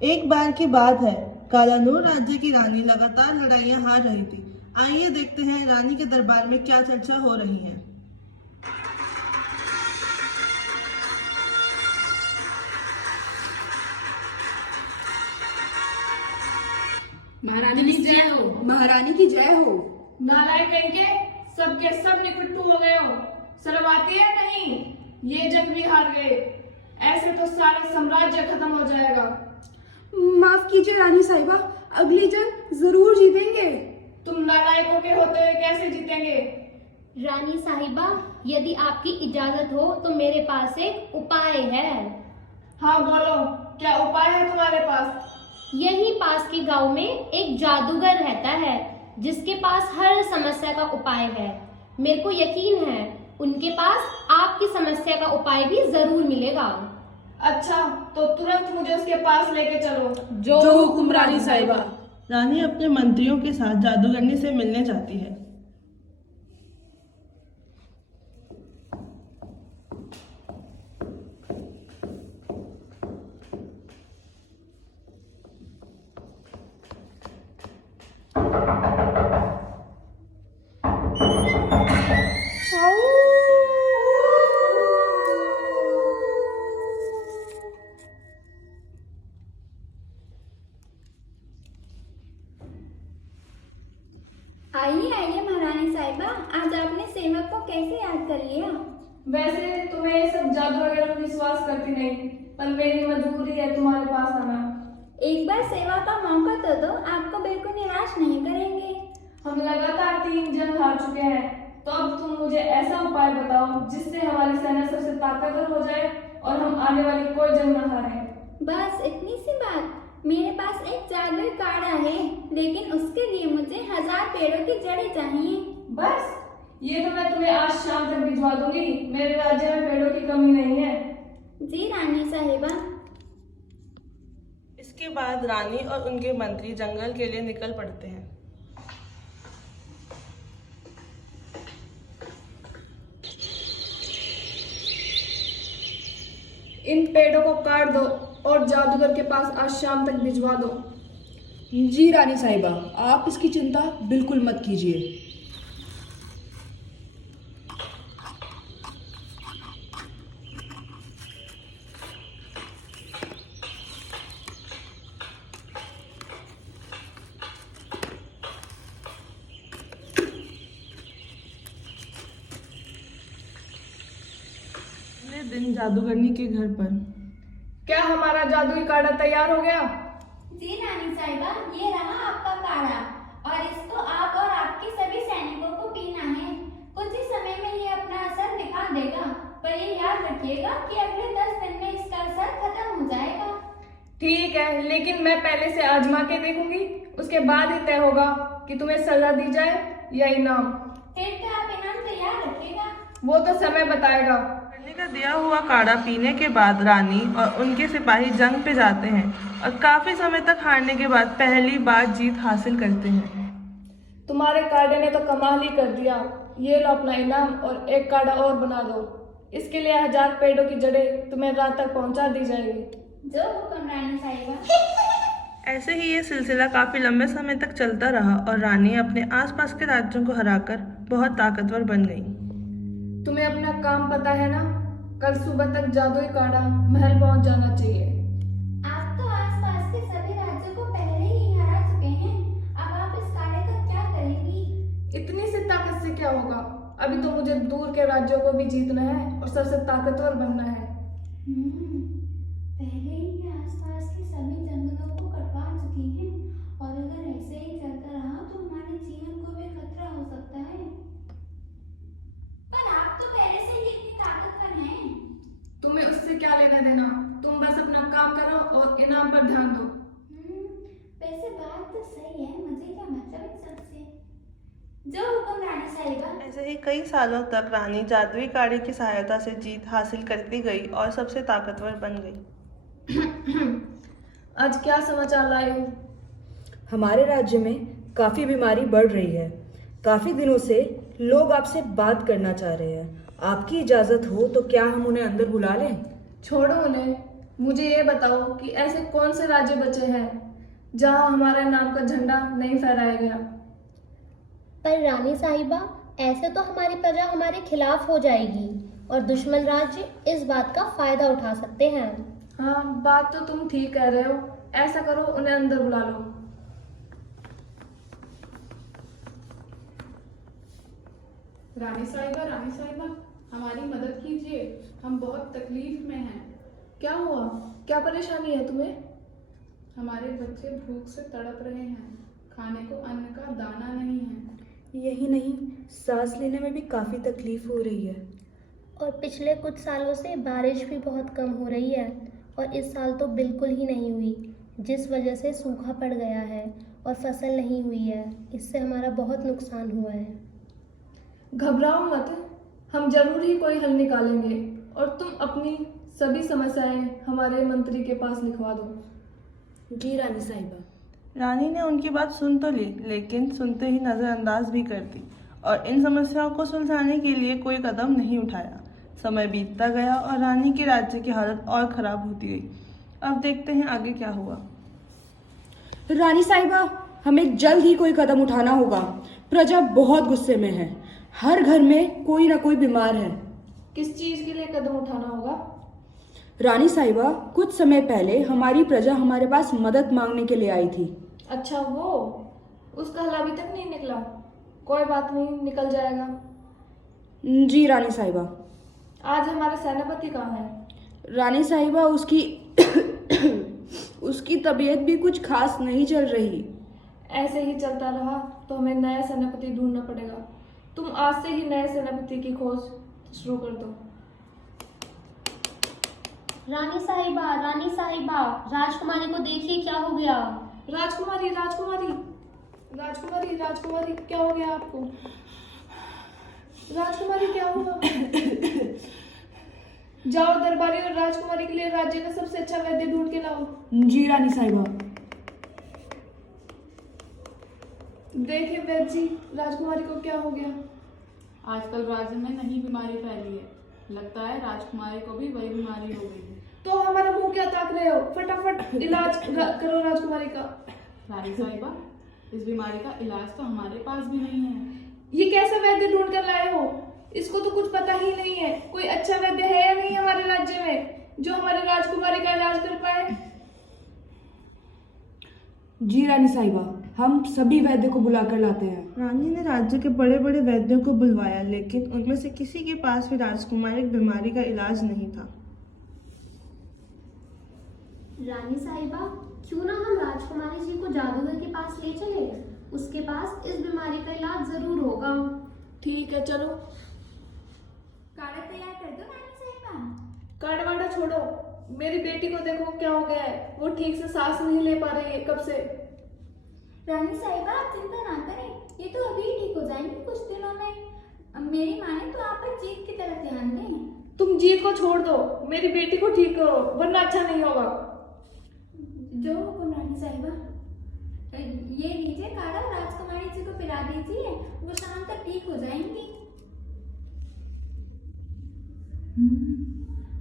एक बार की बात है, कालानूर राज्य की रानी लगातार लड़ाइयां हार रही थी। आइए देखते हैं रानी के दरबार में क्या चर्चा हो रही है। महारानी की जय हो। महारानी की जय हो। नालायक इनके सबके सब निकट्टू हो गए हो। शर्म आती है नहीं? ये जंग भी हार गए, ऐसे तो सारा साम्राज्य खत्म हो जाएगा। माफ कीजिए रानी साहिबा, अगली जंग जरूर जीतेंगे। तुम नालायकों के होते हुए कैसे जीतेंगे? रानी साहिबा, यदि आपकी इजाजत हो तो मेरे पास एक उपाय है। हाँ बोलो, क्या उपाय है तुम्हारे पास? यहीं पास के गांव में एक जादूगर रहता है जिसके पास हर समस्या का उपाय है। मेरे को यकीन है उनके पास आपकी समस्या का उपाय भी जरूर मिलेगा। अच्छा, तो तुरंत मुझे उसके पास लेके चलो। जो हुकुम रानी साहिबा। रानी अपने मंत्रियों के साथ जादूगरनी से मिलने जाती है। आइए आइए महारानी साहिबा, आज आपने सेवक को कैसे याद कर लिया? वैसे तो मैं ये सब जादू वगैरह में विश्वास करती नहीं, पर मेरी मजबूरी है तुम्हारे पास आना। एक बार सेवा का मौका तो दो, आपको बिल्कुल निराश नहीं करेंगे। हम लगातार 3 जंग हार चुके हैं, तो अब तुम मुझे ऐसा उपाय बताओ जिससे हमारी सेना सबसे ताकतवर हो जाए और हम आने वाली कोई जंग न हारें। बस इतनी सी बात। मेरे पास एक जादुई काढ़ा है, लेकिन उसके लिए मुझे 1000 पेड़ों की जड़ें चाहिए। बस ये तो मैं तुम्हें आज शाम तक भिजवा दूंगी। मेरे राज्य में पेड़ों की कमी नहीं है। जी रानी साहिबा। इसके बाद रानी और उनके मंत्री जंगल के लिए निकल पड़ते हैं। इन पेड़ों को काट दो और जादूगर के पास आज शाम तक भिजवा दो। जी रानी साहिबा, आप इसकी चिंता बिल्कुल मत कीजिए। अगले दिन जादूगरनी के घर पर क्या हमारा जादुई काढ़ा तैयार हो गया? जी रानी साहिबा, ये रहा आपका काढ़ा और इसको आप और आपके सभी सैनिकों को पीना है। कुछ ही समय में ये अपना असर दिखा देगा, पर ये याद रखिएगा कि अगले 10 दिन में इसका असर खत्म हो जाएगा। ठीक है, लेकिन मैं पहले से आजमा के देखूंगी, उसके बाद ही तय होगा कि तुम्हें सजा दी जाए या इनाम। फिर तो आप इनाम तैयार रखिएगा। वो तो समय बताएगा। रानी का दिया हुआ काढ़ा पीने के बाद रानी और उनके सिपाही जंग पे जाते हैं और काफी समय तक हारने के बाद पहली बार जीत हासिल करते हैं। तुम्हारे काढ़े ने तो कमाल ही कर दिया। ये लो अपना इनाम और एक काढ़ा और बना दो। इसके लिए 1000 पेड़ों की जड़ें तुम्हें रात तक पहुंचा दी जाएगी। जो हुक्म रानी साहिबा। ऐसे ही ये सिलसिला काफी लंबे समय तक चलता रहा और रानी अपने आसपास के राज्यों को हराकर बहुत ताकतवर बन गई। तुम्हें अपना काम पता है ना? कल सुबह तक जादुई काढ़ा महल पहुंच जाना चाहिए। आप तो आसपास के सभी राज्यों को पहले ही हरा चुके हैं। अब आप इस काढ़े का क्या करेंगी? इतनी सी ताकत से क्या होगा? अभी तो मुझे दूर के राज्यों को भी जीतना है और सबसे ताकतवर बनना है। पहले ही आसपास के सभी जंगलों को कटवा चुकी हैं और अगर ऐसे ही चलता रहा तो हमारे जीवन को भी खतरा हो सकता है। पर आप तो पहले से ही इतनी ताकतवर हैं। तुम्हें उससे क्या लेना देना? तुम बस अपना काम करो और इनाम पर ध्यान दो। वैसे बात तो सही है, मुझे क्या मतलब इन सबसे। जो हुक्म रानी साहिबा। ऐसे ही कई सालों तक रानी जादुई काढ़े की सहायता से जीत हासिल करती गई और सबसे ताकतवर बन गई। आज क्या समाचार लाए हो? हमारे राज्य में काफी बीमारी बढ़ रही है। काफी दिनों से लोग आपसे बात करना चाह रहे हैं। आपकी इजाजत हो तो क्या हम उन्हें अंदर बुला लें? छोड़ो उन्हें। मुझे ये बताओ कि ऐसे कौन से राज्य बचे हैं जहां हमारे नाम का झंडा नहीं फहराया गया? पर रानी साहिबा, ऐसे तो हमारी प्रजा हमारे खिलाफ हो जाएगी और दुश्मन राज्य इस बात का फायदा उठा सकते हैं। हाँ, बात तो तुम ठीक कह रहे हो। ऐसा करो, उन्हें अंदर बुला लो। रानी साहिबा, हमारी मदद कीजिए, हम बहुत तकलीफ में हैं। क्या हुआ? क्या परेशानी है तुम्हें? हमारे बच्चे भूख से तड़प रहे हैं, खाने को अन्न का दाना नहीं है। यही नहीं, सांस लेने में भी काफ़ी तकलीफ हो रही है। और पिछले कुछ सालों से बारिश भी बहुत कम हो रही है और इस साल तो बिल्कुल ही नहीं हुई, जिस वजह से सूखा पड़ गया है और फसल नहीं हुई है। इससे हमारा बहुत नुकसान हुआ है। घबराओ मत, हम जरूर ही कोई हल निकालेंगे और तुम अपनी सभी समस्याएं हमारे मंत्री के पास लिखवा दो। जी रानी साहिबा। रानी ने उनकी बात सुन तो ली, लेकिन सुनते ही नज़रअंदाज भी कर दी और इन समस्याओं को सुलझाने के लिए कोई कदम नहीं उठाया। समय बीतता गया और रानी के राज्य की हालत और खराब होती गई। अब देखते हैं आगे क्या हुआ। रानी साहिबा, हमें जल्द ही कोई कदम उठाना होगा। प्रजा बहुत गुस्से में है, हर घर में कोई ना कोई बीमार है। किस चीज के लिए कदम उठाना होगा? रानी साहिबा, कुछ समय पहले हमारी प्रजा हमारे पास मदद मांगने के लिए आई थी। अच्छा, वो उसका हल अभी तक नहीं निकला? कोई बात नहीं, निकल जाएगा। जी रानी साहिबा। आज हमारा सेनापति कहाँ है? रानी साहिबा, उसकी तबीयत भी कुछ खास नहीं चल रही। ऐसे ही चलता रहा तो हमें नया सेनापति ढूंढना पड़ेगा। तुम आज से ही नए सेनापति की खोज शुरू कर दो। रानी साहिबा, राजकुमारी को देखिए क्या हो गया। राजकुमारी, क्या हो गया आपको? राजकुमारी, क्या हुआ? जाओ दरबारी और राजकुमारी के लिए राज्य का सबसे अच्छा वैद्य ढूंढ के लाओ। जी रानी साहिबा। देखिए वैद्य जी, राजकुमारी को क्या हो गया? आजकल राज्य में नई बीमारी फैली है, लगता है राजकुमारी को भी वही बीमारी हो गई है। तो हमारा मुंह क्या ताक रहे हो? फटाफट इलाज करो राजकुमारी का। रानी साहिबा, इस बीमारी का इलाज तो हमारे पास भी नहीं है। ये कैसा वैद्य ढूंढ कर लाए हो? इसको तो कुछ पता ही नहीं है। कोई अच्छा वैद्य है या नहीं हमारे राज्य में जो हमारे राजकुमारी का इलाज कर पाए? जी रानी साहिबा, हम सभी वैद्य को बुला कर लाते हैं। रानी ने राज्य के बड़े बड़े वैद्यों को बुलवाया, लेकिन उनमें से किसी के पास भी राजकुमारी की बीमारी का इलाज नहीं था। रानी साहिबा, क्यों ना हम राजकुमारी जी को जादूगर के पास ले चले? उसके पास इस बीमारी का इलाज जरूर होगा। ठीक है, चलो। काढ़ा तैयार कर दो रानी साहिबा। काढ़ा वाड़ा छोड़ो, मेरी बेटी को देखो क्या हो गया है। वो ठीक से सांस नहीं ले पा रही है कब से। रानी साहिबा, आप चिंता ना करें, ये तो अभी ही ठीक हो जाएंगे कुछ दिनों में। अब मेरी माने तो आप पर जीत की तरफ ध्यान दें। तुम जीत को छोड़ दो, मेरी बेटी को ठीक करो, वरना अच्छा नहीं होगा। जो हुकुम रानी साहिबा। ये लीजिए काढ़ा, राजकुमारी जी को पिला दीजिए, वो शाम तक ठीक हो जाएंगी।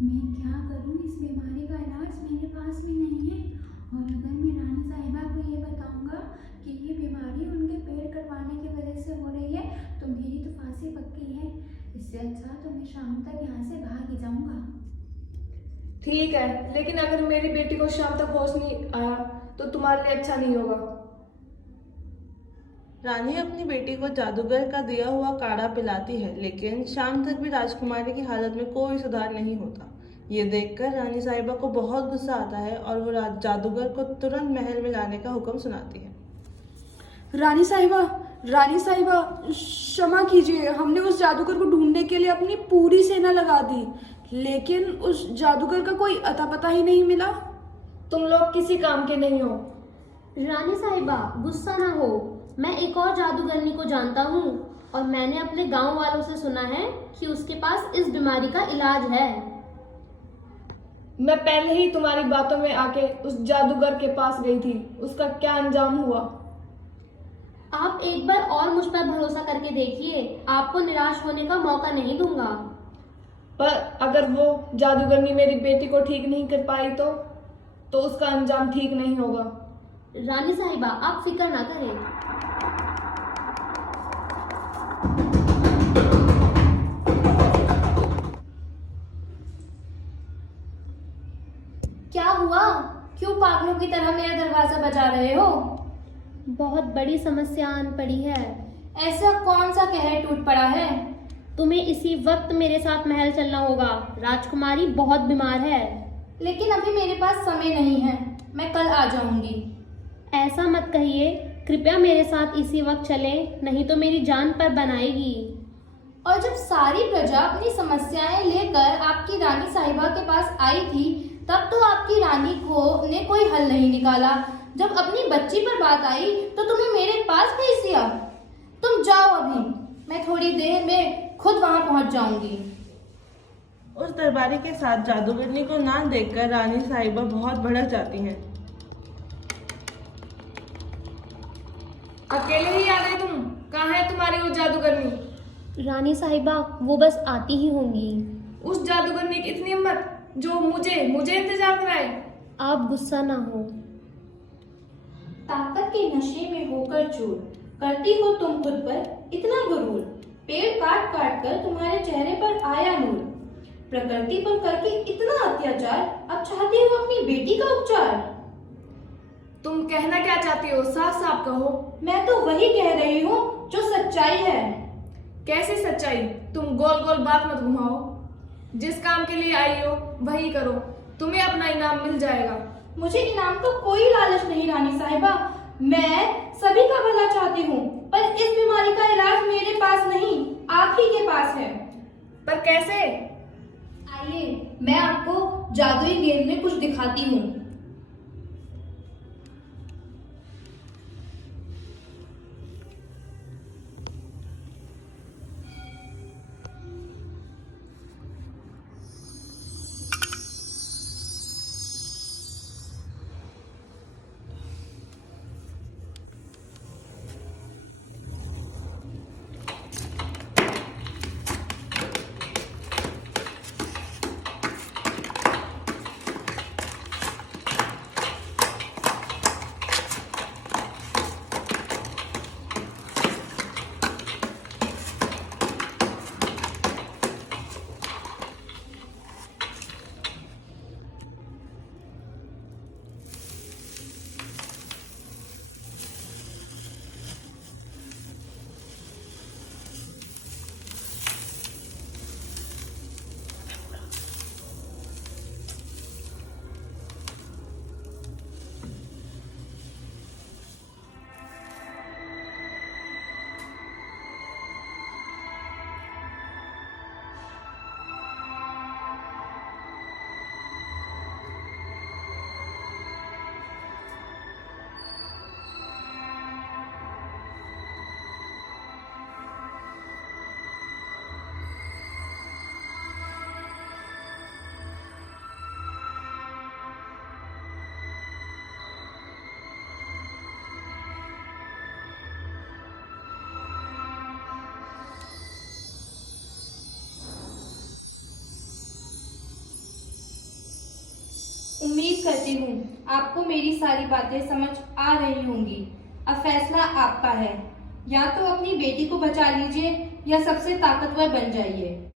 मैं क्या करूं, इस बीमारी का इलाज मेरे पास भी नहीं है। और अगर मैं रानी साहिबा को ये बताऊंगा कि ये बीमारी उनके पेड़ कटवाने की वजह से हो रही है तो मेरी तो फांसी पक्की है। इससे अच्छा तो मैं शाम तक यहाँ से भाग ही जाऊंगा। ठीक है, लेकिन अगर मेरी बेटी को शाम तक होश नहीं आया तो तुम्हारे लिए अच्छा नहीं होगा। रानी अपनी बेटी को जादूगर का दिया हुआ काढ़ा पिलाती है, लेकिन शाम तक भी राजकुमारी की हालत में कोई सुधार नहीं होता। ये देखकर रानी साहिबा को बहुत गुस्सा आता है और वो जादूगर को तुरंत महल में लाने का हुक्म सुनाती है। रानी साहिबा, क्षमा कीजिए, हमने उस जादूगर को ढूंढने के लिए अपनी पूरी सेना लगा दी, लेकिन उस जादूगर का कोई अता पता ही नहीं मिला। तुम लोग किसी काम के नहीं हो। रानी साहिबा, गुस्सा ना हो, मैं एक और जादूगरनी को जानता हूँ और मैंने अपने गांव वालों से सुना है कि उसके पास इस बीमारी का इलाज है। मैं पहले ही तुम्हारी बातों में आके उस जादूगर के पास गई थी, उसका क्या अंजाम हुआ? आप एक बार और मुझ पर भरोसा करके देखिए, आपको निराश होने का मौका नहीं दूंगा। पर अगर वो जादूगरनी मेरी बेटी को ठीक नहीं कर पाई तो उसका अंजाम ठीक नहीं होगा। रानी साहिबा, आप फिक्र ना करें। क्या हुआ? क्यों पागलों की तरह मेरा दरवाजा बजा रहे हो? बहुत बड़ी समस्या आन पड़ी है। ऐसा कौन सा कहर टूट पड़ा है? तुम्हें इसी वक्त मेरे साथ महल चलना होगा। राजकुमारी बहुत बीमार है। लेकिन अभी मेरे पास समय नहीं है, मैं कल आ जाऊंगी। ऐसा मत कहिए, कृपया मेरे साथ इसी वक्त चलें, नहीं तो मेरी जान पर बनाएगी। और जब सारी प्रजा अपनी समस्याएं लेकर आपकी रानी साहिबा के पास आई थी, तब तो आपकी रानी ने कोई हल नहीं निकाला। जब अपनी बच्ची पर बात आई तो तुम्हें मेरे पास भेज दिया। तुम जाओ अभी, मैं थोड़ी देर में खुद वहां पहुंच जाऊंगी। उस दरबारी के साथ जादूगरनी को ना देखकर रानी साहिबा बहुत भड़क जाती हैं। अकेले ही आ गई तुम? कहाँ है तुम्हारी वो जादूगरनी? रानी साहिबा, वो बस आती ही होंगी। उस जादूगरनी की इतनी हिम्मत जो मुझे इंतजार कराए। आप गुस्सा ना हो। ताकत के नशे में होकर चूर करती हो तुम खुद पर इतना गुरूर। पेड़ काट काट कर तुम्हारे चेहरे पर आया नूर। प्रकृति पर करके इतना अत्याचार, अब चाहती हो अपनी बेटी का उपचार। तुम कहना क्या चाहती हो? साफ साफ कहो। मैं तो वही कह रही हूँ जो सच्चाई है। कैसे सच्चाई? तुम गोल गोल बात मत घुमाओ। जिस काम के लिए आई हो वही करो, तुम्हें अपना इनाम मिल जाएगा। मुझे इनाम का कोई लालच नहीं रानी साहिबा। मैं सभी का भला चाहती हूँ, पर इस बीमारी का इलाज मेरे पास नहीं, आप ही के पास है। पर कैसे? आइए, मैं आपको जादुई गेम में कुछ दिखाती हूँ। उम्मीद करती हूँ आपको मेरी सारी बातें समझ आ रही होंगी। अब फैसला आपका है, या तो अपनी बेटी को बचा लीजिए या सबसे ताकतवर बन जाइए।